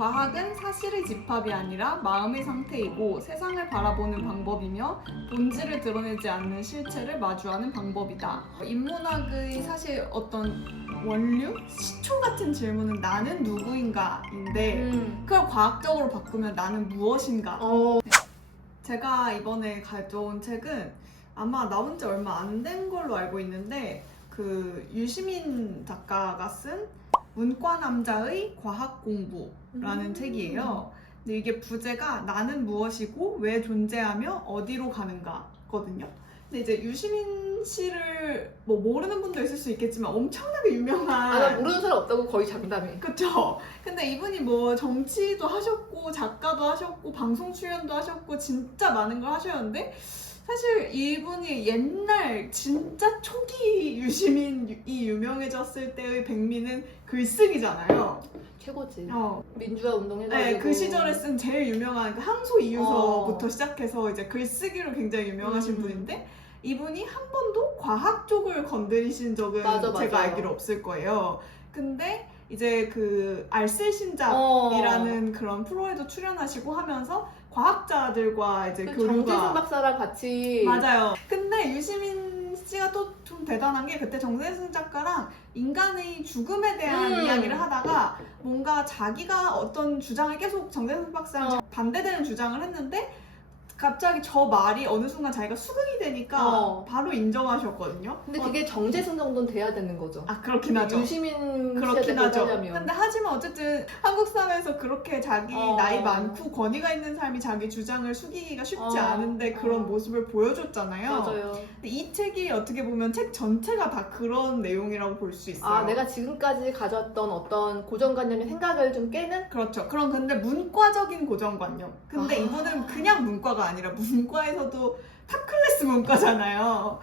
과학은 사실의 집합이 아니라 마음의 상태이고 세상을 바라보는 방법이며 본질을 드러내지 않는 실체를 마주하는 방법이다. 인문학의 사실 어떤 원류? 시초 같은 질문은 나는 누구인가인데 그걸 과학적으로 바꾸면 나는 무엇인가? 제가 이번에 가져온 책은 아마 나온 지 얼마 안 된 걸로 알고 있는데 그 유시민 작가가 쓴 문과 남자의 과학 공부라는 책이에요. 근데 이게 부제가 나는 무엇이고 왜 존재하며 어디로 가는가거든요. 근데 이제 유시민 씨를 뭐 모르는 분도 있을 수 있겠지만 엄청나게 유명한 나 모르는 사람 없다고 거의 장담해. 그쵸? 근데 이분이 뭐 정치도 하셨고 작가도 하셨고 방송 출연도 하셨고 진짜 많은 걸 하셨는데 사실 이분이 옛날 진짜 초기 유시민이 유명해졌을 때의 백미는 글쓰기잖아요. 최고지. 민주화 운동 해가지고. 네, 그 시절에 쓴 제일 유명한 그 항소 이유서부터 시작해서 이제 글쓰기로 굉장히 유명하신 분인데 이분이 한 번도 과학 쪽을 건드리신 적은 맞아. 제가 알기로 없을 거예요. 근데 이제 그 알쓸신잡이라는 그런 프로에도 출연하시고 하면서 과학자들과 이제 그 교류가 정재승 박사랑 같이 맞아요. 근데 유시민 씨가 또 좀 대단한 게 그때 정재승 작가랑 인간의 죽음에 대한 이야기를 하다가 뭔가 자기가 어떤 주장을 계속 정재승 박사랑 반대되는 주장을 했는데 갑자기 저 말이 어느 순간 자기가 수긍이 되니까 바로 인정하셨거든요. 근데 그게 정재승 정도는 돼야 되는 거죠. 아 그렇긴 하죠. 유시민 그렇긴 씨한테 하죠. 하려면. 근데 하지만 어쨌든 한국 사회에서 그렇게 자기 나이 많고 권위가 있는 사람이 자기 주장을 숙이기가 쉽지 않은데 그런 모습을 보여줬잖아요. 맞아요. 근데 이 책이 어떻게 보면 책 전체가 다 그런 내용이라고 볼 수 있어요. 아, 내가 지금까지 가졌던 어떤 고정관념의 생각을 좀 깨는? 그렇죠. 그럼 근데 문과적인 고정관념. 근데 이분은 그냥 문과가 아니라 문과에서도 탑클래스 문과잖아요.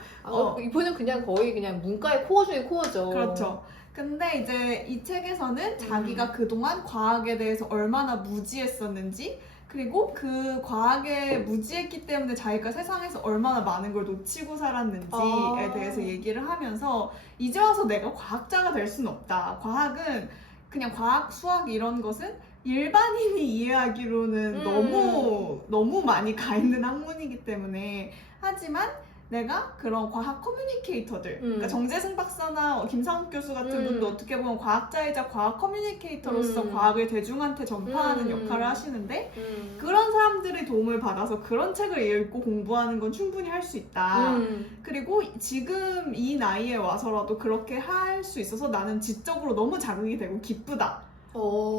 이분은 그냥 거의 그냥 문과의 코어 중에 코어죠. 그렇죠. 근데 이제 이 책에서는 자기가 그동안 과학에 대해서 얼마나 무지했었는지 그리고 그 과학에 무지했기 때문에 자기가 세상에서 얼마나 많은 걸 놓치고 살았는지에 대해서 얘기를 하면서 이제 와서 내가 과학자가 될 수는 없다. 과학은 그냥 과학, 수학 이런 것은 일반인이 이해하기로는 너무 많이 가 있는 학문이기 때문에 하지만 내가 그런 과학 커뮤니케이터들 그러니까 정재승 박사나 김상욱 교수 같은 분도 어떻게 보면 과학자이자 과학 커뮤니케이터로서 과학을 대중한테 전파하는 역할을 하시는데 그런 사람들의 도움을 받아서 그런 책을 읽고 공부하는 건 충분히 할 수 있다. 그리고 지금 이 나이에 와서라도 그렇게 할 수 있어서 나는 지적으로 너무 자극이 되고 기쁘다.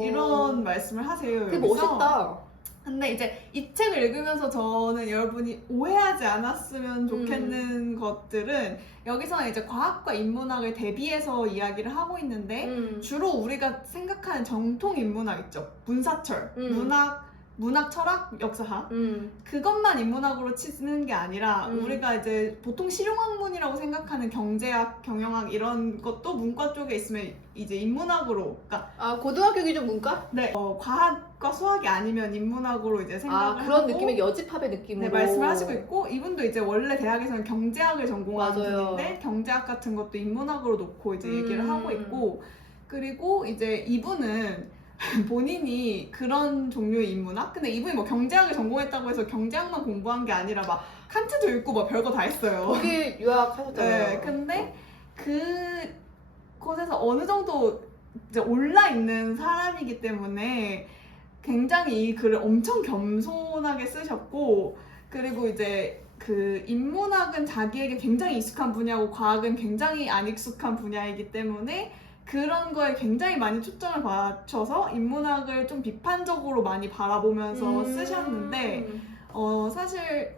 이런 말씀을 하세요. 되게 여기서. 멋있다. 근데 이제 이 책을 읽으면서 저는 여러분이 오해하지 않았으면 좋겠는 것들은 여기서는 이제 과학과 인문학을 대비해서 이야기를 하고 있는데 주로 우리가 생각하는 정통 인문학 있죠. 문사철, 문학, 철학, 역사학 그것만 인문학으로 치는 게 아니라 우리가 이제 보통 실용학문이라고 생각하는 경제학, 경영학 이런 것도 문과 쪽에 있으면 이제 인문학으로 그러니까 고등학교 기준 문과? 네, 과학과 수학이 아니면 인문학으로 이제 생각을 그런 하고 느낌의 여집합의 느낌으로 네, 말씀을 하시고 있고 이분도 이제 원래 대학에서는 경제학을 전공하는 분인데 경제학 같은 것도 인문학으로 놓고 이제 얘기를 하고 있고 그리고 이제 이분은 본인이 그런 종류의 인문학? 근데 이분이 뭐 경제학을 전공했다고 해서 경제학만 공부한 게 아니라 막 칸트도 읽고 뭐 별거 다 했어요. 거기 유학하셨잖아요. 네, 근데 그곳에서 어느 정도 이제 올라 있는 사람이기 때문에 굉장히 이 글을 엄청 겸손하게 쓰셨고 그리고 이제 그 인문학은 자기에게 굉장히 익숙한 분야고 과학은 굉장히 안 익숙한 분야이기 때문에 그런 거에 굉장히 많이 초점을 맞춰서 인문학을 좀 비판적으로 많이 바라보면서 쓰셨는데 사실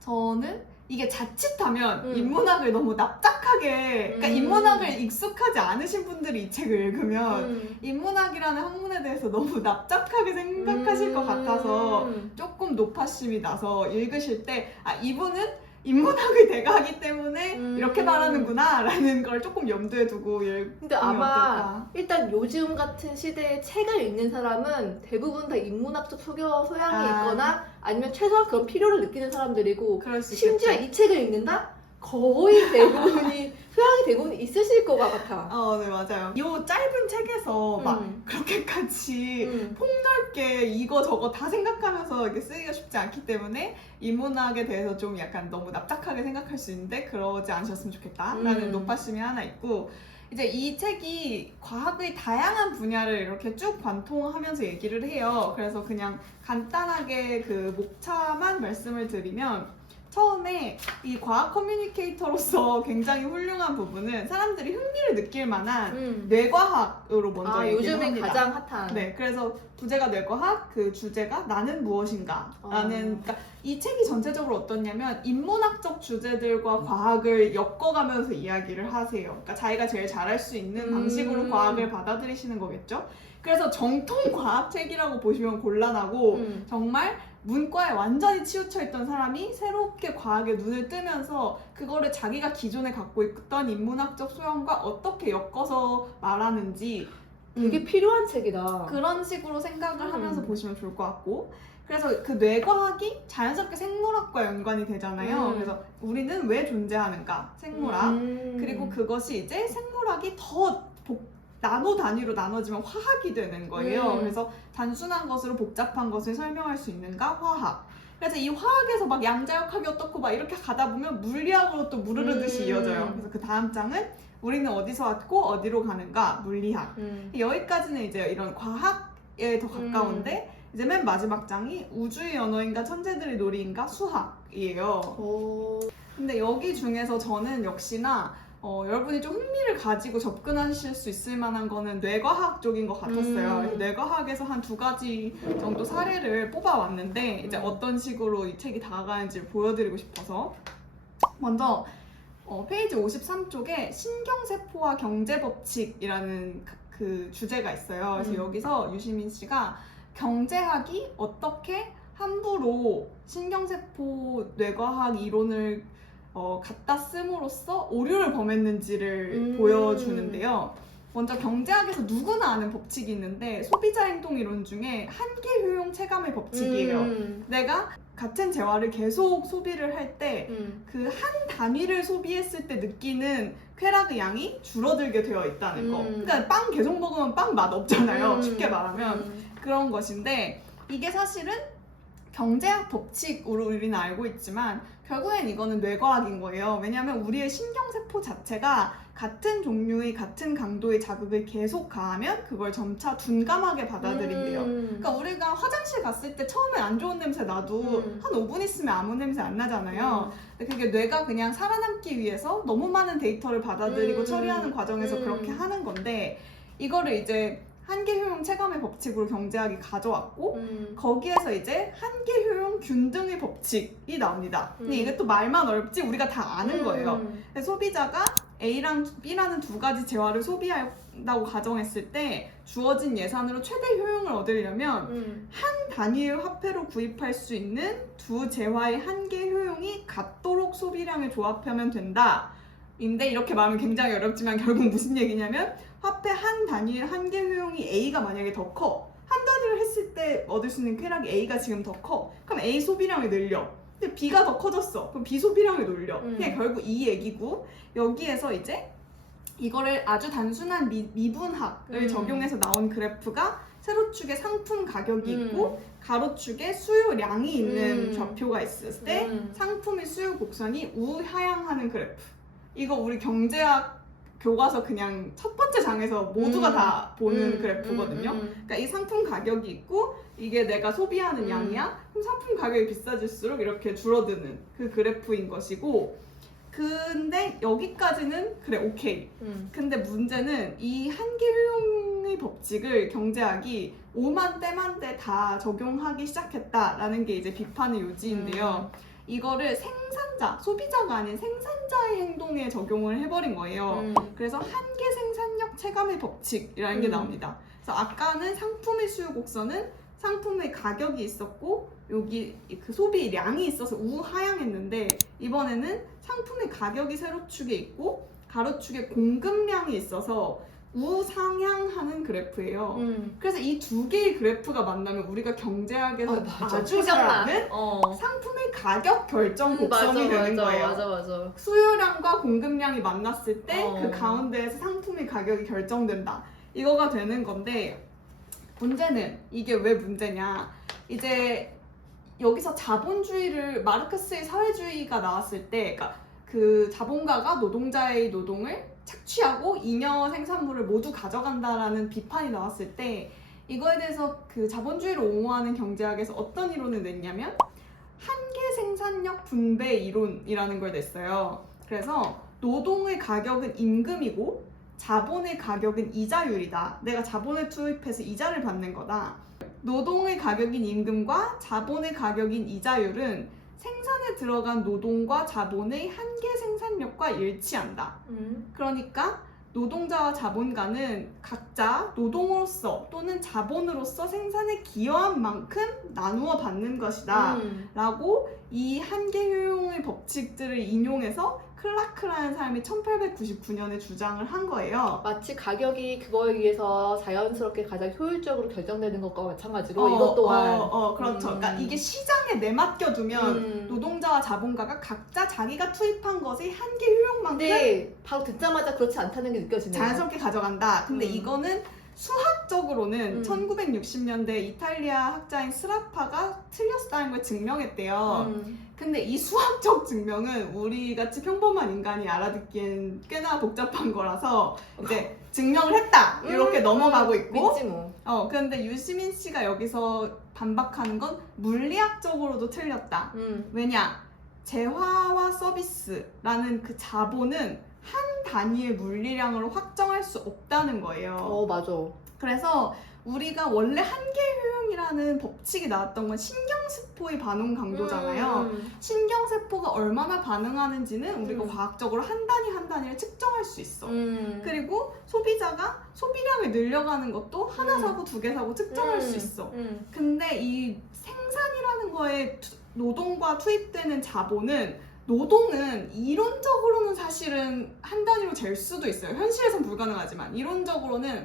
저는 이게 자칫하면 인문학을 너무 납작하게 그러니까 인문학을 익숙하지 않으신 분들이 이 책을 읽으면 인문학이라는 학문에 대해서 너무 납작하게 생각하실 것 같아서 조금 노파심이 나서 읽으실 때 이분은 인문학의 대가이기 때문에 이렇게 말하는구나 라는 걸 조금 염두에 두고 근데 아마 일단 요즘 같은 시대에 책을 읽는 사람은 대부분 다 인문학적 소양이 있거나 아니면 최소한 그런 필요를 느끼는 사람들이고 그럴 수 심지어 있겠죠. 이 책을 읽는다? 거의 대부분이 소양이 대부분 있으실 것 같아. 네, 맞아요. 이 짧은 책에서 막 음. 그렇게까지 폭넓게 이거 저거 다 생각하면서 이렇게 쓰기가 쉽지 않기 때문에 인문학에 대해서 좀 약간 너무 납작하게 생각할 수 있는데 그러지 않으셨으면 좋겠다라는 높아심이 하나 있고, 이제 이 책이 과학의 다양한 분야를 이렇게 쭉 관통하면서 얘기를 해요. 그래서 그냥 간단하게 그 목차만 말씀을 드리면, 처음에 이 과학 커뮤니케이터로서 굉장히 훌륭한 부분은 사람들이 흥미를 느낄 만한 뇌과학으로 먼저 얘기를 요즘에 합니다. 가장 핫한. 네, 그래서 부제가 뇌과학, 그 주제가 나는 무엇인가라는, 그러니까 이 책이 전체적으로 어떻냐면 인문학적 주제들과 과학을 엮어가면서 이야기를 하세요. 그러니까 자기가 제일 잘할 수 있는 방식으로 과학을 받아들이시는 거겠죠. 그래서 정통 과학책이라고 보시면 곤란하고 정말 문과에 완전히 치우쳐 있던 사람이 새롭게 과학에 눈을 뜨면서 그거를 자기가 기존에 갖고 있던 인문학적 소양과 어떻게 엮어서 말하는지 되게 필요한 책이다. 그런 식으로 생각을 하면서 보시면 좋을 것 같고, 그래서 그 뇌과학이 자연스럽게 생물학과 연관이 되잖아요. 그래서 우리는 왜 존재하는가, 생물학. 그리고 그것이 이제 생물학이 더 나노 단위로 나눠지면 화학이 되는 거예요. 그래서 단순한 것으로 복잡한 것을 설명할 수 있는가, 화학. 그래서 이 화학에서 막 양자역학이 어떻고 막 이렇게 가다 보면 물리학으로 또 무르르듯이 이어져요. 그래서 그 다음 장은 우리는 어디서 왔고 어디로 가는가, 물리학. 여기까지는 이제 이런 과학에 더 가까운데 이제 맨 마지막 장이 우주의 언어인가 천재들의 놀이인가, 수학이에요. 근데 여기 중에서 저는 역시나 여러분이 좀 흥미를 가지고 접근하실 수 있을 만한 거는 뇌과학 쪽인 것 같았어요. 그래서 뇌과학에서 한 2가지 정도 사례를 뽑아왔는데 이제 어떤 식으로 이 책이 다가가는지 보여드리고 싶어서, 먼저 페이지 53쪽에 신경세포와 경제법칙이라는 그 주제가 있어요. 그래서 여기서 유시민 씨가 경제학이 어떻게 함부로 신경세포 뇌과학 이론을 갖다 씀으로써 오류를 범했는지를 보여주는데요. 먼저 경제학에서 누구나 아는 법칙이 있는데 소비자 행동 이론 중에 한계 효용 체감의 법칙이에요. 내가 같은 재화를 계속 소비를 할 때 그 한 단위를 소비했을 때 느끼는 쾌락의 양이 줄어들게 되어 있다는 거. 그러니까 빵 계속 먹으면 빵 맛 없잖아요. 쉽게 말하면 그런 것인데, 이게 사실은 경제학 법칙으로 우리는 알고 있지만 결국엔 이거는 뇌과학인 거예요. 왜냐하면 우리의 신경세포 자체가 같은 종류의 같은 강도의 자극을 계속 가하면 그걸 점차 둔감하게 받아들인대요. 그러니까 우리가 화장실 갔을 때 처음에 안 좋은 냄새 나도 한 5분 있으면 아무 냄새 안 나잖아요. 근데 그게 뇌가 그냥 살아남기 위해서 너무 많은 데이터를 받아들이고 처리하는 과정에서 그렇게 하는 건데, 이거를 이제 한계 효용 체감의 법칙으로 경제학이 가져왔고 거기에서 이제 한계 효용 균등의 법칙이 나옵니다. 근데 이게 또 말만 어렵지 우리가 다 아는 거예요. 소비자가 A랑 B라는 2가지 재화를 소비한다고 가정했을 때 주어진 예산으로 최대 효용을 얻으려면 한 단위의 화폐로 구입할 수 있는 2 재화의 한계 효용이 같도록 소비량을 조합하면 된다. 인데 이렇게 말하면 굉장히 어렵지만 결국 무슨 얘기냐면 화폐 한 단위의 한계 효용이 A가 만약에 더 커, 한 단위를 했을 때 얻을 수 있는 쾌락이 A가 지금 더 커, 그럼 A 소비량이 늘려. 근데 B가 더 커졌어, 그럼 B 소비량이 늘려. 그게 결국 이 얘기고, 여기에서 이제 이거를 아주 단순한 미분학을 적용해서 나온 그래프가 세로축에 상품 가격이 있고 가로축에 수요량이 있는 좌표가 있을 때 상품의 수요 곡선이 우하향하는 그래프. 이거 우리 경제학 교과서 그냥 첫 번째 장에서 모두가 다 보는 그래프거든요. 그러니까 이 상품 가격이 있고 이게 내가 소비하는 양이야. 그럼 상품 가격이 비싸질수록 이렇게 줄어드는 그 그래프인 것이고, 근데 여기까지는 그래 오케이. 근데 문제는 이 한계 효용의 법칙을 경제학이 오만 때만때 다 적용하기 시작했다라는 게 이제 비판의 요지인데요. 이거를 생산자, 소비자가 아닌 생산자의 행동에 적용을 해버린 거예요. 그래서 한계 생산력 체감의 법칙이라는 게 나옵니다. 그래서 아까는 상품의 수요 곡선은 상품의 가격이 있었고 여기 그 소비량이 있어서 우하향했는데, 이번에는 상품의 가격이 세로축에 있고 가로축에 공급량이 있어서 우상향하는 그래프예요. 음. 그래서 이 두 개의 그래프가 만나면 우리가 경제학에서 맞아. 아주 잘 아는 어. 상품의 가격 결정 곡선이 되는 거예요. 맞아. 수요량과 공급량이 만났을 때 그 어. 가운데에서 상품의 가격이 결정된다. 이거가 되는 건데 문제는 이게 왜 문제냐. 이제 여기서 자본주의를 마르크스의 사회주의가 나왔을 때 그러니까 그 자본가가 노동자의 노동을 착취하고 잉여 생산물을 모두 가져간다라는 비판이 나왔을 때 이거에 대해서 그 자본주의를 옹호하는 경제학에서 어떤 이론을 냈냐면 한계 생산력 분배 이론이라는 걸 냈어요. 그래서 노동의 가격은 임금이고 자본의 가격은 이자율이다. 내가 자본을 투입해서 이자를 받는 거다. 노동의 가격인 임금과 자본의 가격인 이자율은 생산에 들어간 노동과 자본의 한계 생산력과 일치한다. 그러니까 노동자와 자본가는 각자 노동으로서 또는 자본으로서 생산에 기여한 만큼 나누어 받는 것이다. 라고 이 한계 효용의 법칙들을 인용해서 클라크라는 사람이 1899년에 주장을 한 거예요. 마치 가격이 그거에 의해서 자연스럽게 가장 효율적으로 결정되는 것과 마찬가지로 이것 또한 그렇죠. 그러니까 이게 시장에 내맡겨두면 노동자와 자본가가 각자 자기가 투입한 것의 한계 효용만큼 근데 바로 듣자마자 그렇지 않다는 게 느껴지네요. 자연스럽게 가져간다. 근데 이거는 수학적으로는 1960년대 이탈리아 학자인 스라파가 틀렸다는 걸 증명했대요. 근데 이 수학적 증명은 우리같이 평범한 인간이 알아듣기엔 꽤나 복잡한 거라서 이제 증명을 했다 이렇게 넘어가고 있고 믿지 뭐. 그런데 유시민 씨가 여기서 반박하는 건 물리학적으로도 틀렸다. 왜냐? 재화와 서비스라는 그 자본은 한 단위의 물리량으로 확정할 수 없다는 거예요. 맞아. 그래서 우리가 원래 한계 효용이라는 법칙이 나왔던 건 신경세포의 반응 강도잖아요. 신경세포가 얼마나 반응하는지는 우리가 과학적으로 한 단위 한 단위를 측정할 수 있어. 그리고 소비자가 소비량을 늘려가는 것도 하나 사고 두 개 사고 측정할 수 있어. 근데 이 생산이라는 거에 노동과 투입되는 자본은 노동은 이론적으로는 사실은 한 단위로 잴 수도 있어요. 현실에선 불가능하지만 이론적으로는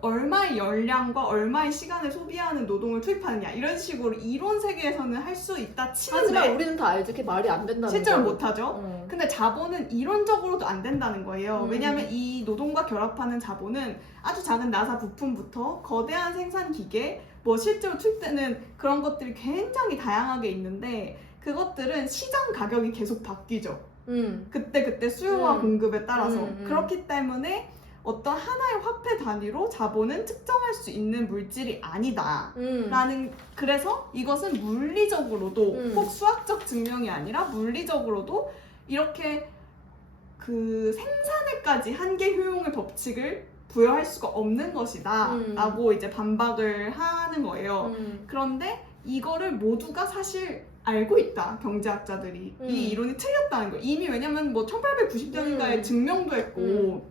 얼마의 열량과 얼마의 시간을 소비하는 노동을 투입하느냐 이런 식으로 이론 세계에서는 할 수 있다 치는데 하지만 우리는 다 알지. 그게 말이 안 된다는 실제로 거. 못하죠. 근데 자본은 이론적으로도 안 된다는 거예요. 왜냐하면 이 노동과 결합하는 자본은 아주 작은 나사 부품부터 거대한 생산 기계 뭐 실제로 투입되는 그런 것들이 굉장히 다양하게 있는데 그것들은 시장 가격이 계속 바뀌죠. 그때 수요와 공급에 따라서. 그렇기 때문에 어떤 하나의 화폐 단위로 자본은 측정할 수 있는 물질이 아니다. 그래서 이것은 물리적으로도 꼭 수학적 증명이 아니라 물리적으로도 이렇게 그 생산에까지 한계 효용의 법칙을 부여할 수가 없는 것이다 라고 이제 반박을 하는 거예요. 그런데 이거를 모두가 사실 알고 있다, 경제학자들이. 이 이론이 틀렸다는 거예요. 이미 왜냐면 뭐 1890년인가에 증명도 했고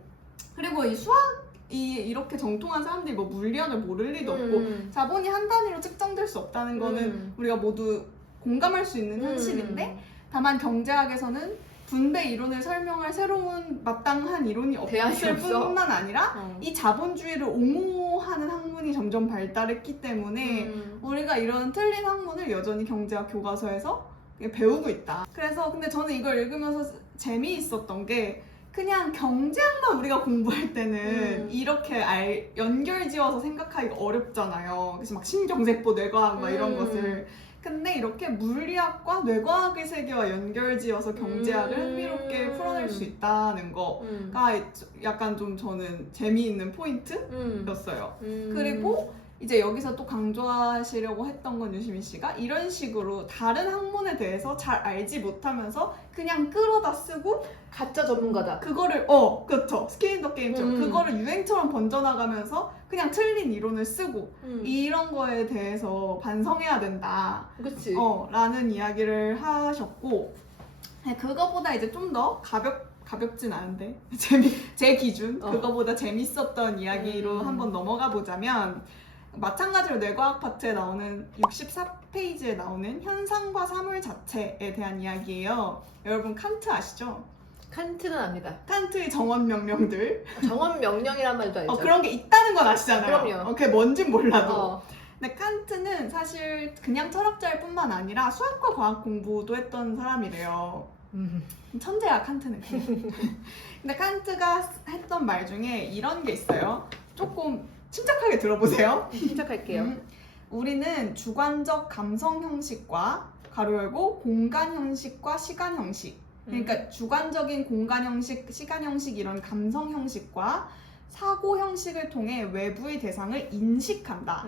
그리고 이 수학이 이렇게 정통한 사람들이 뭐 물리학을 모를 리도 없고 자본이 한 단위로 측정될 수 없다는 거는 우리가 모두 공감할 수 있는 현실인데 다만 경제학에서는 분배 이론을 설명할 새로운 마땅한 이론이 없을 뿐만 아니라 이 자본주의를 옹호하는 학문이 점점 발달했기 때문에 우리가 이런 틀린 학문을 여전히 경제학 교과서에서 배우고 있다. 그래서 근데 저는 이걸 읽으면서 재미있었던 게 그냥 경제학만 우리가 공부할 때는 이렇게 연결지어서 생각하기가 어렵잖아요. 그래서 막 신경세포, 뇌과학 막 이런 것을. 근데 이렇게 물리학과 뇌과학의 세계와 연결지어서 경제학을 흥미롭게 풀어낼 수 있다는 거가 약간 좀 저는 재미있는 포인트였어요. 그리고 이제 여기서 또 강조하시려고 했던 건 유시민 씨가 이런 식으로 다른 학문에 대해서 잘 알지 못하면서 그냥 끌어다 쓰고 가짜 전문가다. 그거를 그렇죠. 스킨 인 더 게임처럼 그거를 유행처럼 번져나가면서 그냥 틀린 이론을 쓰고 이런 거에 대해서 반성해야 된다. 그치. 라는 이야기를 하셨고 그거보다 이제 좀 더 가볍진 않은데 제 기준 그거보다 재밌었던 이야기로 한번 넘어가 보자면 마찬가지로 뇌과학 파트에 나오는 64페이지에 나오는 현상과 사물 자체에 대한 이야기예요. 여러분 칸트 아시죠? 칸트는 압니다. 칸트의 정원 명령들. 정원 명령이란 말도 알죠. 그런 게 있다는 건 아시잖아요. 그럼요. 그게 뭔진 몰라도. 어. 근데 칸트는 사실 그냥 철학자일 뿐만 아니라 수학과 과학 공부도 했던 사람이래요. 천재야 칸트는. 근데 칸트가 했던 말 중에 이런 게 있어요. 조금 침착하게 들어보세요. 시작할게요. 우리는 주관적 감성 형식과 가로 열고 공간 형식과 시간 형식, 그러니까 주관적인 공간 형식, 시간 형식 이런 감성 형식과 사고 형식을 통해 외부의 대상을 인식한다.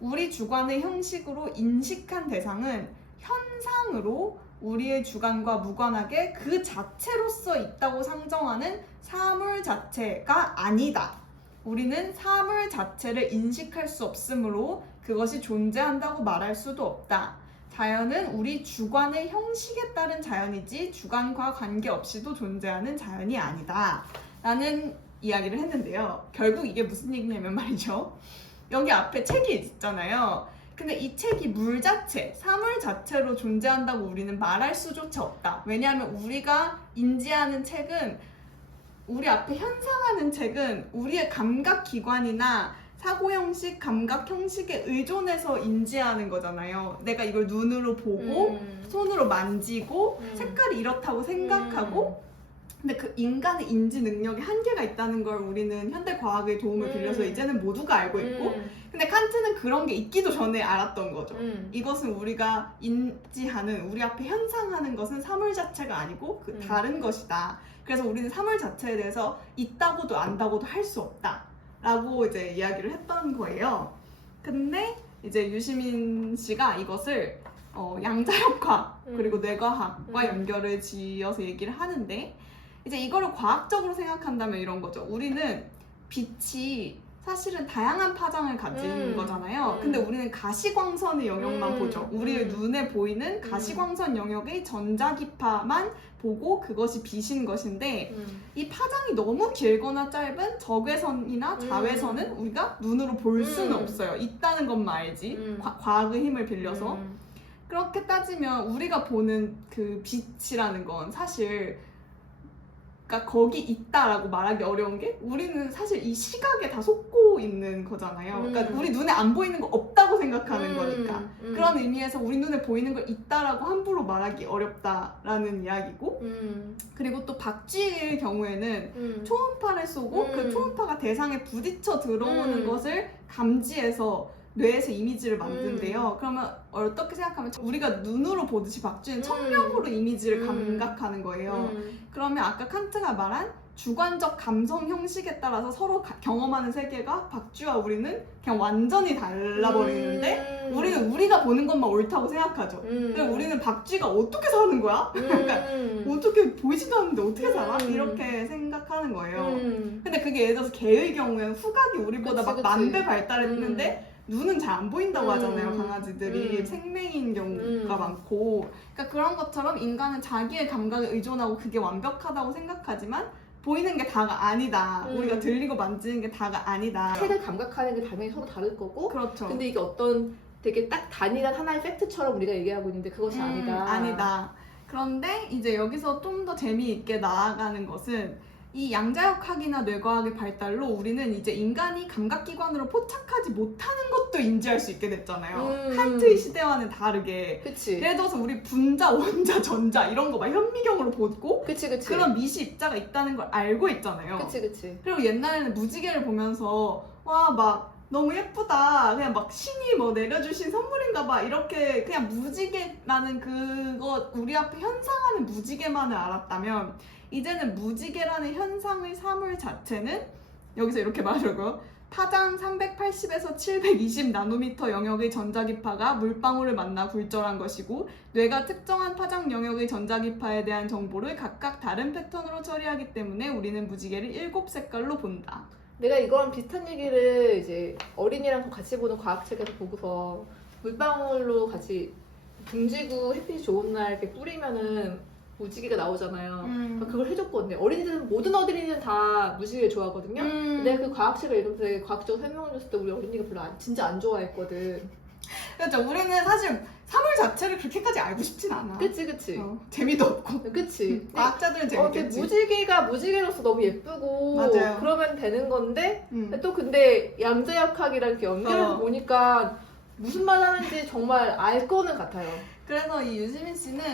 우리 주관의 형식으로 인식한 대상은 현상으로 우리의 주관과 무관하게 그 자체로서 있다고 상정하는 사물 자체가 아니다. 우리는 사물 자체를 인식할 수 없으므로 그것이 존재한다고 말할 수도 없다. 자연은 우리 주관의 형식에 따른 자연이지 주관과 관계없이도 존재하는 자연이 아니다. 라는 이야기를 했는데요. 결국 이게 무슨 얘기냐면 말이죠. 여기 앞에 책이 있잖아요. 근데 이 책이 물 자체, 사물 자체로 존재한다고 우리는 말할 수조차 없다. 왜냐하면 우리가 인지하는 책은, 우리 앞에 현상하는 책은 우리의 감각 기관이나 사고 형식, 감각 형식에 의존해서 인지하는 거잖아요. 내가 이걸 눈으로 보고 손으로 만지고 색깔이 이렇다고 생각하고, 근데 그 인간의 인지 능력에 한계가 있다는 걸 우리는 현대 과학의 도움을 빌려서 이제는 모두가 알고 있고, 근데 칸트는 그런 게 있기도 전에 알았던 거죠. 이것은 우리가 인지하는, 우리 앞에 현상하는 것은 사물 자체가 아니고 그 다른 것이다. 그래서 우리는 사물 자체에 대해서 있다고도 안다고도 할 수 없다 라고 이제 이야기를 했던 거예요. 근데 이제 유시민 씨가 이것을 양자역학 그리고 뇌과학과 연결을 지어서 얘기를 하는데, 이제 이거를 과학적으로 생각한다면 이런 거죠. 우리는 빛이 사실은 다양한 파장을 가진 거잖아요. 근데 우리는 가시광선의 영역만 보죠. 우리의 눈에 보이는 가시광선 영역의 전자기파만 보고 그것이 빛인 것인데, 이 파장이 너무 길거나 짧은 적외선이나 자외선은 우리가 눈으로 볼 수는 없어요. 있다는 것만 알지. 과학의 힘을 빌려서. 그렇게 따지면 우리가 보는 그 빛이라는 건 사실, 그러니까 거기 있다라고 말하기 어려운 게, 우리는 사실 이 시각에 다 속고 있는 거잖아요. 그러니까 우리 눈에 안 보이는 거 없다고 생각하는 거니까. 그런 의미에서 우리 눈에 보이는 걸 있다라고 함부로 말하기 어렵다라는 이야기고, 그리고 또 박쥐의 경우에는 초음파를 쏘고 그 초음파가 대상에 부딪혀 들어오는 것을 감지해서 뇌에서 이미지를 만든대요. 그러면 어떻게 생각하면 우리가 눈으로 보듯이 박쥐는 청력으로 이미지를 감각하는 거예요. 그러면 아까 칸트가 말한 주관적 감성 형식에 따라서 서로 경험하는 세계가 박쥐와 우리는 그냥 완전히 달라버리는데, 우리는 우리가 보는 것만 옳다고 생각하죠. 근데 우리는 박쥐가 어떻게 사는 거야? 그러니까 어떻게 보이지도 않는데 어떻게 살아? 이렇게 생각하는 거예요. 근데 그게 예를 들어서 개의 경우에는 후각이 우리보다 막 만배 발달했는데 눈은 잘 안 보인다고 하잖아요. 강아지들이 생맹인 경우가 많고. 그러니까 그런 것처럼 인간은 자기의 감각에 의존하고 그게 완벽하다고 생각하지만 보이는 게 다가 아니다. 우리가 들리고 만지는 게 다가 아니다. 색을 감각하는 게 당연히 서로 다를 거고, 그렇죠. 근데 이게 어떤 되게 딱 단일한 하나의 팩트처럼 우리가 얘기하고 있는데 그것이 아니다. 아니다. 그런데 이제 여기서 좀 더 재미있게 나아가는 것은, 이 양자역학이나 뇌과학의 발달로 우리는 이제 인간이 감각기관으로 포착하지 못하는 것도 인지할 수 있게 됐잖아요. 칸트의 시대와는 다르게. 그치. 예를 들어서 우리 분자, 원자, 전자 이런 거 막 현미경으로 보고 그치. 그런 미시 입자가 있다는 걸 알고 있잖아요. 그치. 그리고 옛날에는 무지개를 보면서 와 막 너무 예쁘다, 그냥 막 신이 뭐 내려주신 선물인가 봐, 이렇게 그냥 무지개라는 그거 우리 앞에 현상하는 무지개만을 알았다면, 이제는 무지개라는 현상의 사물 자체는, 여기서 이렇게 말하려고요, 파장 380에서 720 나노미터 영역의 전자기파가 물방울을 만나 굴절한 것이고, 뇌가 특정한 파장 영역의 전자기파에 대한 정보를 각각 다른 패턴으로 처리하기 때문에 우리는 무지개를 7색깔로 본다. 내가 이거랑 비슷한 얘기를 이제 어린이랑 같이 보는 과학책에서 보고서, 물방울로 같이 붕지고 햇빛이 좋은 날 이렇게 뿌리면은 무지개가 나오잖아요. 그걸 해줬거든요. 어린이들은, 모든 어린이는 다 무지개를 좋아하거든요. 내가 그 과학책을 읽으면서 과학적으로 설명해줬을 때 우리 어린이가 별로 진짜 안 좋아했거든. 그렇죠. 우리는 사실 사물 자체를 그렇게까지 알고 싶진 않아. 그치. 재미도 없고. 그치. 과학자들은 근데 재밌겠지. 무지개가 무지개로서 너무 예쁘고 맞아요. 그러면 되는 건데 또 근데 양자역학이랑 이렇게 연결해서 어. 보니까 무슨 말 하는지 정말 알 거는 같아요. 그래서 이 유시민 씨는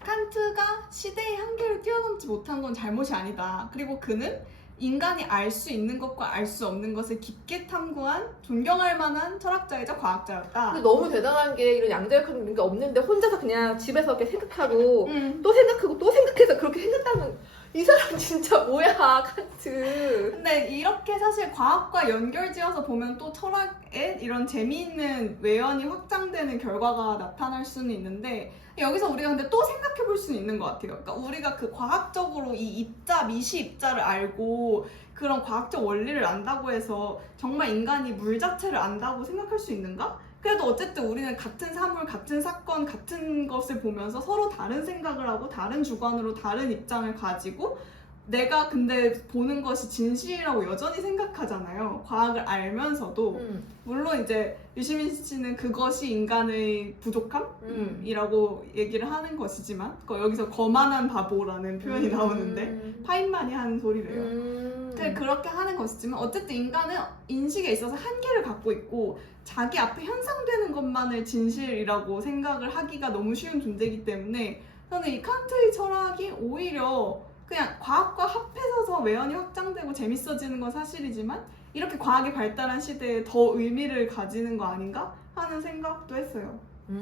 칸트가 시대의 한계를 뛰어넘지 못한 건 잘못이 아니다. 그리고 그는 인간이 알 수 있는 것과 알 수 없는 것을 깊게 탐구한 존경할 만한 철학자이자 과학자였다. 근데 너무 대단한 게 이런 양자역학이 없는데 혼자서 그냥 집에서 이렇게 생각하고 음. 또 생각하고 또 생각해서 그렇게 했다는 이 사람 진짜 뭐야 칸트. 근데 이렇게 사실 과학과 연결지어서 보면 또 철학에 이런 재미있는 외연이 확장되는 결과가 나타날 수는 있는데 여기서 우리가 근데 또 생각해 볼 수는 있는 것 같아요. 그러니까 우리가 그 과학적으로 이 입자, 미시 입자를 알고 그런 과학적 원리를 안다고 해서 정말 인간이 물 자체를 안다고 생각할 수 있는가? 그래도 어쨌든 우리는 같은 사물, 같은 사건, 같은 것을 보면서 서로 다른 생각을 하고 다른 주관으로 다른 입장을 가지고 내가 근데 보는 것이 진실이라고 여전히 생각하잖아요. 과학을 알면서도. 물론 이제 유시민 씨는 그것이 인간의 부족함이라고 얘기를 하는 것이지만 여기서 거만한 바보라는 표현이 나오는데 파인만이 하는 소리래요. 근데 그렇게 하는 것이지만 어쨌든 인간은 인식에 있어서 한계를 갖고 있고 자기 앞에 현상되는 것만을 진실이라고 생각을 하기가 너무 쉬운 존재이기 때문에 저는 이 칸트의 철학이 오히려 그냥 과학과 합해서 외연이 확장되고 재밌어지는 건 사실이지만 이렇게 과학이 발달한 시대에 더 의미를 가지는 거 아닌가 하는 생각도 했어요.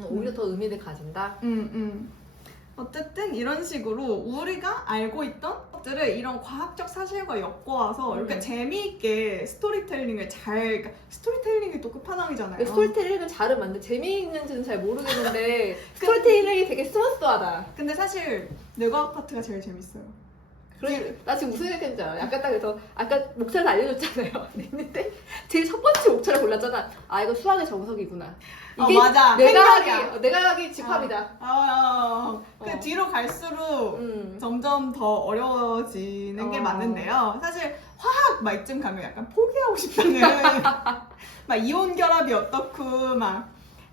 오히려 더 의미를 가진다. 어쨌든 이런 식으로 우리가 알고 있던 것들을 이런 과학적 사실과 엮어와서 이렇게 재미있게 스토리텔링을 그러니까 스토리텔링이 또 끝판왕이잖아요. 스토리텔링은 잘은 맞는데 재미있는지는 잘 모르겠는데 스토리텔링이 되게 스무스하다. 근데 사실 뇌과학 파트가 제일 재밌어요. 나 지금 무슨 생각했는지 알아? 약간 딱 그래서 아까 목차를 알려줬잖아요. 했는데 제일 첫 번째 목차를 골랐잖아. 아 이거 수학의 정석이구나. 이게 맞아. 내가 하기 집합이다. 그 뒤로 갈수록 점점 더 어려워지는 게 맞는데요. 사실 화학 막 이쯤 가면 약간 포기하고 싶다는 막 이온 결합이 어떻고 막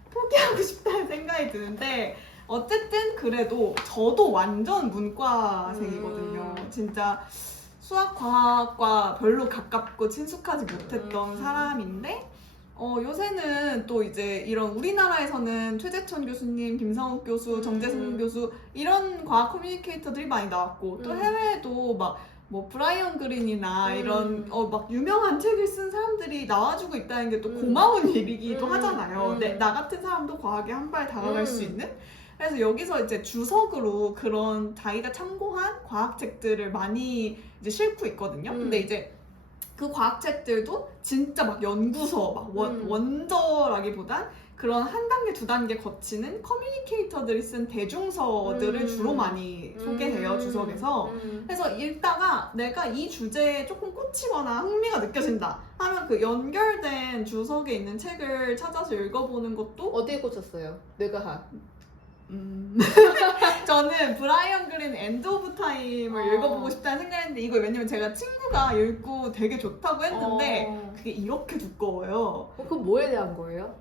포기하고 싶다는 생각이 드는데 어쨌든 그래도 저도 완전 문과생이거든요. 진짜 수학, 과학과 별로 가깝고 친숙하지 못했던 사람인데 요새는 또 이제 이런 우리나라에서는 최재천 교수님, 김상욱 교수, 정재승 교수 이런 과학 커뮤니케이터들이 많이 나왔고 또 해외에도 막 뭐 브라이언 그린이나 이런 막 유명한 책을 쓴 사람들이 나와주고 있다는 게 또 고마운 일이기도 하잖아요. 나 같은 사람도 과학에 한 발 다가갈 수 있는. 그래서 여기서 이제 주석으로 그런 자기가 참고한 과학책들을 많이 이제 싣고 있거든요. 근데 이제 그 과학책들도 진짜 막 연구서, 막 원저라기보단 그런 한 단계, 두 단계 거치는 커뮤니케이터들이 쓴 대중서들을 주로 많이 소개해요, 주석에서. 그래서 읽다가 내가 이 주제에 조금 꽂히거나 흥미가 느껴진다 하면 그 연결된 주석에 있는 책을 찾아서 읽어보는 것도 어디에 꽂혔어요? 뇌과학. 저는 브라이언 그린 엔드 오브 타임을 읽어보고 싶다는 생각했는데 이거 왜냐면 제가 친구가 읽고 되게 좋다고 했는데 그게 이렇게 두꺼워요. 그건 뭐에 대한 거예요?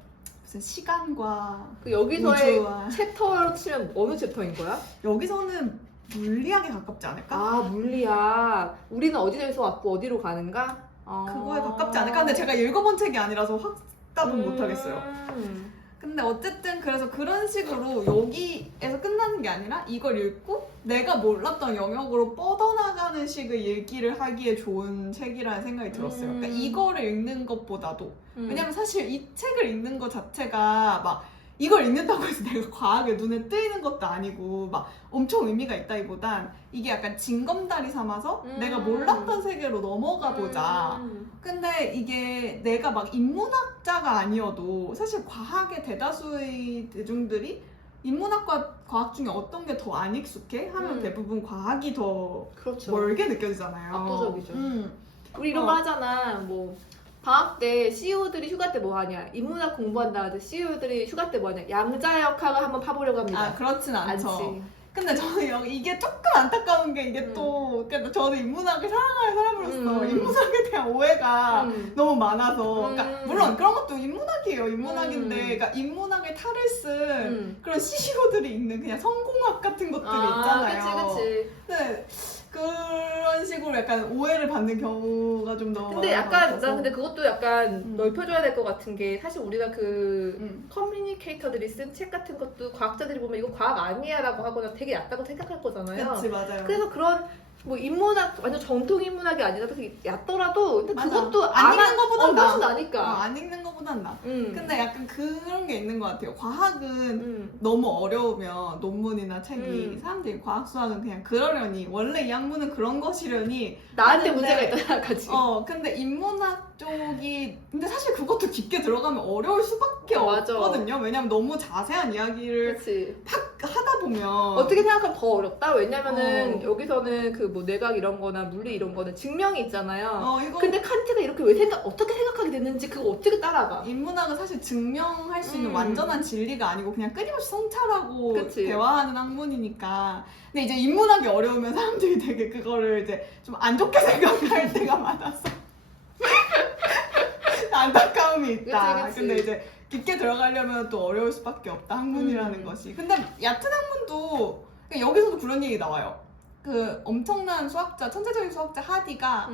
무슨 시간과 그 여기서의 우주와 챕터로 치면 어느 챕터인 거야? 여기서는 물리학에 가깝지 않을까? 아 물리학. 우리는 어디에서 왔고 어디로 가는가? 그거에 가깝지 않을까? 근데 제가 읽어본 책이 아니라서 확답은 못하겠어요. 근데 어쨌든 그래서 그런 식으로 여기에서 끝나는 게 아니라 이걸 읽고 내가 몰랐던 영역으로 뻗어나가는 식의 얘기를 하기에 좋은 책이라는 생각이 들었어요. 그러니까 이거를 읽는 것보다도 왜냐면 사실 이 책을 읽는 것 자체가 막 이걸 읽는다고 해서 내가 과학에 눈에 뜨이는 것도 아니고 막 엄청 의미가 있다기보단 이게 약간 징검다리 삼아서 내가 몰랐던 세계로 넘어가 보자. 근데 이게 내가 막 인문학자가 아니어도 사실 과학의 대다수의 대중들이 인문학과 과학 중에 어떤 게 더 안 익숙해? 하면 대부분 과학이 더 그렇죠. 멀게 느껴지잖아요. 압도적이죠. 우리 이런 거 하잖아. 뭐 방학 때 CEO들이 휴가 때 뭐 하냐? 인문학 공부한다 하는데 CEO들이 휴가 때 뭐 하냐? 양자역학을 한번 파보려고 합니다. 그렇진 않죠. 않지. 근데 저는 이게 조금 안타까운 게 이게 또 그러니까 저는 인문학을 사랑하는 사람으로서 인문학에 대한 오해가 너무 많아서 그러니까 물론 그런 것도 인문학이에요. 인문학인데 그러니까 인문학의 탈을 쓴 그런 CEO들이 읽는 그냥 성공학 같은 것들이 있잖아요. 그치. 네, 그런 식으로 약간 오해를 받는 경우가 좀 너무 근데 많아서. 약간 난 근데 그것도 약간 넓혀줘야 될 것 같은 게 사실 우리가 그 음. 커뮤니케이터들이 쓴 책 같은 것도 과학자들이 보면 이거 과학 아니야라고 하거나 되게 얕다고 생각할 거잖아요. 그치, 맞아요. 그래서 그런 뭐 인문학 완전 정통 인문학이 아니라도 되게 얕더라도 근데 맞아. 그것도 안 읽는 것보단 나. 훨씬 나니까. 안 읽는 것보단 나. 음. 근데 약간 그런 게 있는 것 같아요. 과학은 너무 어려우면 논문이나 책이 사람들이 과학 수학은 그냥 그러려니 원래 이 학문은 그런 것이려니 나한테 하는데, 문제가 있다 생각하지. 근데 인문학 쪽이 근데 사실 그것도 깊게 들어가면 어려울 수밖에 맞아. 없거든요. 왜냐면 너무 자세한 이야기를 그렇지. 하다 보면 어떻게 생각하면 더 어렵다. 왜냐면은 여기서는 그 뭐 뇌각 이런 거나 물리 이런 거는 증명이 있잖아요. 이거 근데 칸트가 이렇게 어떻게 생각하게 됐는지 그거 어떻게 따라가? 인문학은 사실 증명할 수 있는 음. 완전한 진리가 아니고 그냥 끊임없이 성찰하고 그치. 대화하는 학문이니까. 근데 이제 인문학이 어려우면 사람들이 되게 그거를 이제 좀 안 좋게 생각할 때가 많아서 안타까움이 있다. 그치. 근데 이제 깊게 들어가려면 또 어려울 수밖에 없다 학문이라는 것이. 근데 얕은 학문도 여기서도 그런 얘기 나와요. 그 엄청난 수학자, 천재적인 수학자 하디가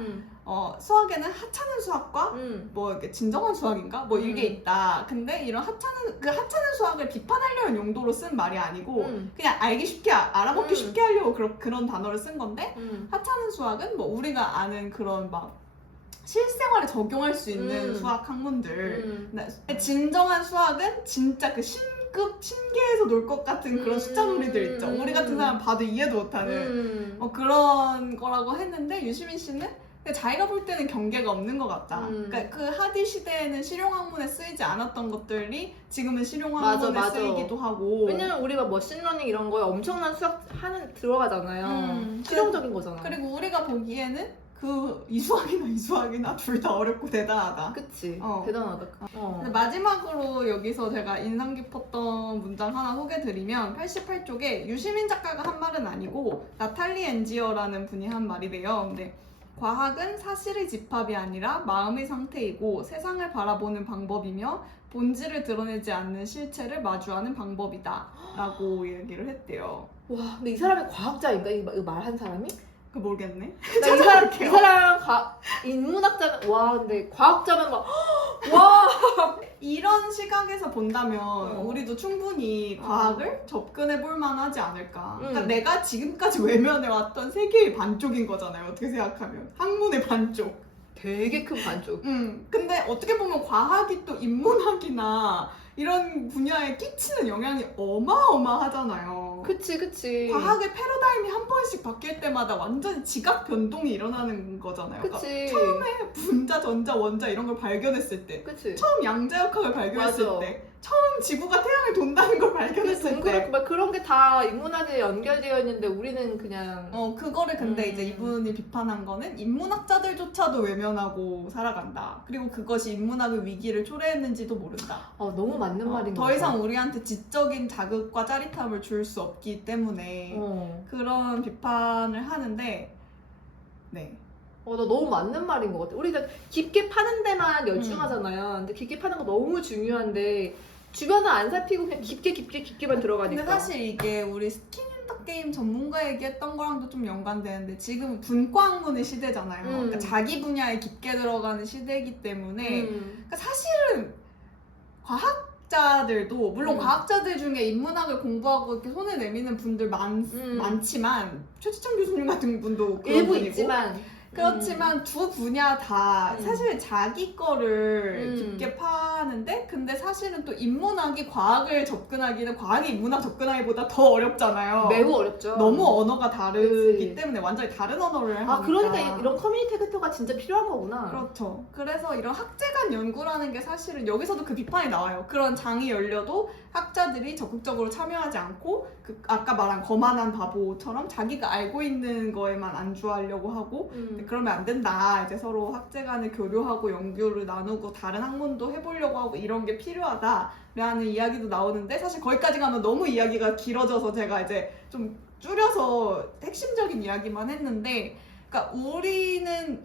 수학에는 하찮은 수학과 뭐 이렇게 진정한 수학인가? 뭐 이게 있다. 근데 이런 하찮은 수학을 비판하려는 용도로 쓴 말이 아니고 그냥 알기 쉽게 알아먹기 쉽게 하려고 그런 단어를 쓴 건데 하찮은 수학은 뭐 우리가 아는 그런 막 실생활에 적용할 수 있는 수학 학문들. 근데 진정한 수학은 진짜 그 신계에서 놀 것 같은 그런 숫자 놀이들 있죠. 우리 같은 사람 봐도 이해도 못하는 그런 거라고 했는데 유시민 씨는 근데 자기가 볼 때는 경계가 없는 것 같다. 그러니까 그 하디 시대에는 실용학문에 쓰이지 않았던 것들이 지금은 실용학문에 맞아. 쓰이기도 하고. 왜냐면 우리가 머신러닝 이런 거에 엄청난 수학 들어가잖아요. 실용적인 거잖아. 그리고 우리가 보기에는 이 수학이나 둘 다 어렵고 대단하다. 그치. 어. 대단하다. 근데 마지막으로 여기서 제가 인상 깊었던 문장 하나 소개드리면 88쪽에 유시민 작가가 한 말은 아니고 나탈리 엔지어라는 분이 한 말이래요. 근데 과학은 사실의 집합이 아니라 마음의 상태이고 세상을 바라보는 방법이며 본질을 드러내지 않는 실체를 마주하는 방법이다 라고 얘기를 했대요. 와, 근데 이 사람이 과학자인가? 이거 말한 사람이? 그 모르겠네. 이 사람 인문학자면 와, 근데 과학자면 막 와. 이런 시각에서 본다면 우리도 충분히 과학을 접근해 볼 만하지 않을까. 그러니까 내가 지금까지 외면해왔던 세계의 반쪽인 거잖아요. 어떻게 생각하면. 학문의 반쪽. 되게 큰 반쪽. 근데 어떻게 보면 과학이 또 인문학이나 이런 분야에 끼치는 영향이 어마어마하잖아요. 그치. 과학의 패러다임이 한 번씩 바뀔 때마다 완전히 지각 변동이 일어나는 거잖아요. 그치. 그러니까 처음에 분자, 전자, 원자 이런 걸 발견했을 때, 그치. 처음 양자역학을 발견했을 맞아. 때, 처음 지구가 태양을 돈다는 걸 발견했을 때, 막 그런 게 다 인문학에 연결되어 있는데 우리는 그냥 그거를 근데 이제 이분이 비판한 거는 인문학자들조차도 외면하고 살아간다. 그리고 그것이 인문학의 위기를 초래했는지도 모른다. 너무 맞는 말인 것 같아. 더 이상 우리한테 지적인 자극과 짜릿함을 줄 수 없기 때문에 그런 비판을 하는데, 네. 나 너무 맞는 말인 것 같아. 우리가 깊게 파는 데만 열중하잖아요. 근데 깊게 파는 거 너무 중요한데 주변을 안 살피고 그냥 깊게만 들어가니까. 근데 사실 이게 우리 스킨앤더 게임 전문가 얘기했던 거랑도 좀 연관되는데 지금 분과학문의 시대잖아요. 그러니까 자기 분야에 깊게 들어가는 시대이기 때문에 그러니까 사실은 과학자들도 물론 과학자들 중에 인문학을 공부하고 이렇게 손을 내미는 분들 많지만 최지창 교수님 같은 분도 그런 일부 분이고 있지만 그렇지만 두 분야 다 사실 자기 거를 깊게 파는데 근데 사실은 또 인문학이 과학을 접근하기는 과학이 인문학 접근하기보다 더 어렵잖아요. 매우 어렵죠. 너무 언어가 다르기 그치. 때문에 완전히 다른 언어를 하니까. 그러니까 이런 커뮤니케이터가 진짜 필요한 거구나. 그렇죠. 그래서 이런 학제간 연구라는 게 사실은 여기서도 그 비판이 나와요. 그런 장이 열려도 학자들이 적극적으로 참여하지 않고 아까 말한 거만한 바보처럼 자기가 알고 있는 거에만 안주하려고 하고 그러면 안 된다. 이제 서로 학제 간에 교류하고 연구를 나누고 다른 학문도 해보려고 하고 이런 게 필요하다라는 이야기도 나오는데 사실 거기까지 가면 너무 이야기가 길어져서 제가 이제 좀 줄여서 핵심적인 이야기만 했는데, 그러니까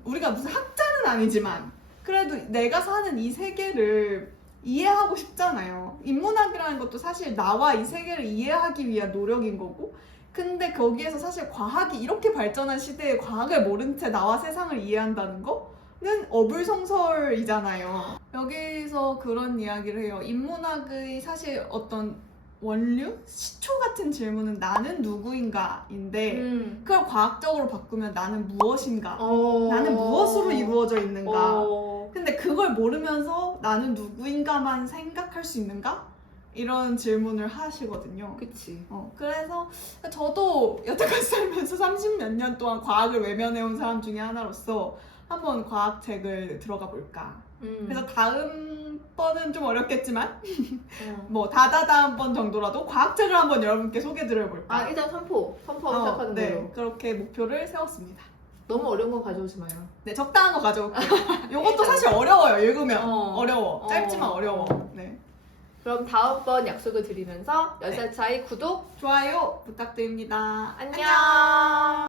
우리가 무슨 학자는 아니지만 그래도 내가 사는 이 세계를 이해하고 싶잖아요. 인문학이라는 것도 사실 나와 이 세계를 이해하기 위한 노력인 거고, 근데 거기에서 사실 과학이 이렇게 발전한 시대에 과학을 모른 채 나와 세상을 이해한다는 거는 어불성설이잖아요. 여기서 그런 이야기를 해요. 인문학의 사실 어떤 원류? 시초 같은 질문은 나는 누구인가인데 그걸 과학적으로 바꾸면 나는 무엇인가? 나는 무엇으로 이루어져 있는가? 근데 그걸 모르면서 나는 누구인가만 생각할 수 있는가? 이런 질문을 하시거든요. 그치. 그래서 저도 여태까지 살면서 30몇 년 동안 과학을 외면해온 사람 중에 하나로서 한번 과학책을 들어가 볼까. 그래서 다음번은 좀 어렵겠지만 뭐 다다다음번 정도라도 과학책을 한번 여러분께 소개드려볼까. 아, 일단 선포하고 시작하는 네, 걸로. 그렇게 목표를 세웠습니다. 너무 어려운 건 가져오지 마요. 네, 적당한 거 가져올게요. 이것도 사실 어려워요. 읽으면 어려워. 어. 짧지만 어려워. 네. 그럼 다음번 약속을 드리면서 10살 차이 구독, 좋아요 부탁드립니다. 안녕.